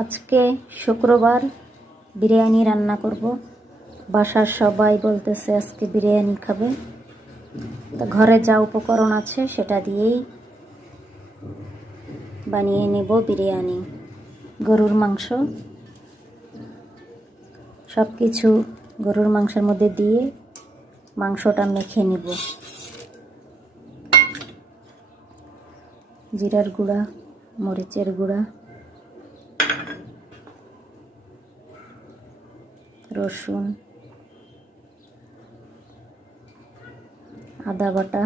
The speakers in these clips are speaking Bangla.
আজকে শুক্রবার বিরিয়ানি রান্না করব। বাসার সবাই বলতেছে আজকে বিরিয়ানি খাবে। তো ঘরে যা উপকরণ আছে সেটা দিয়েই বানিয়ে নেব বিরিয়ানি। গরুর মাংস, সব কিছু গরুর মাংসের মধ্যে দিয়ে মাংসটা মেখে নিব। জিরার গুঁড়া, মরিচের গুঁড়া, রসুন, আদা বাটা,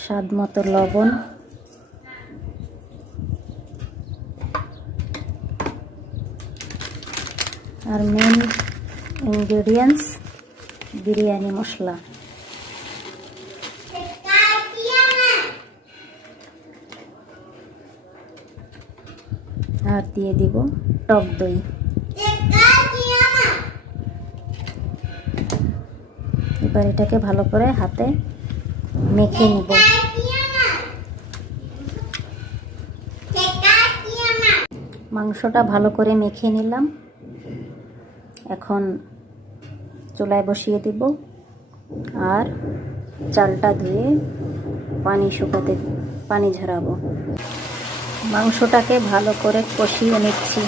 স্বাদ মতো লবণ, আর মেন ইনগ্রেডিয়েন্টস বিরিয়ানি মশলা। আর দিয়ে দিব টক দই। এবার এটাকে ভালো করে হাতে মেখে নিব। মাংসটা ভালো করে মেখে নিলাম। এখন চুলায় বসিয়ে দিব আর চালটা ধুয়ে পানি ঝরাবো। মাংসটাকে ভালো করে কষিয়ে নিচ্ছি।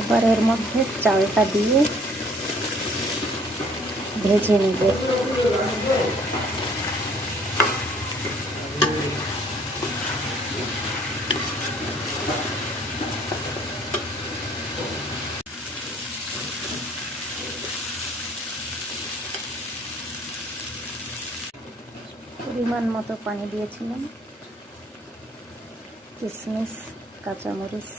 এবার এর মধ্যে চালটা দিয়ে ভেজে নেব। পরিমাণ মতো পানি দিয়েছিলাম। কিশমিশ, কাঁচামরিচ,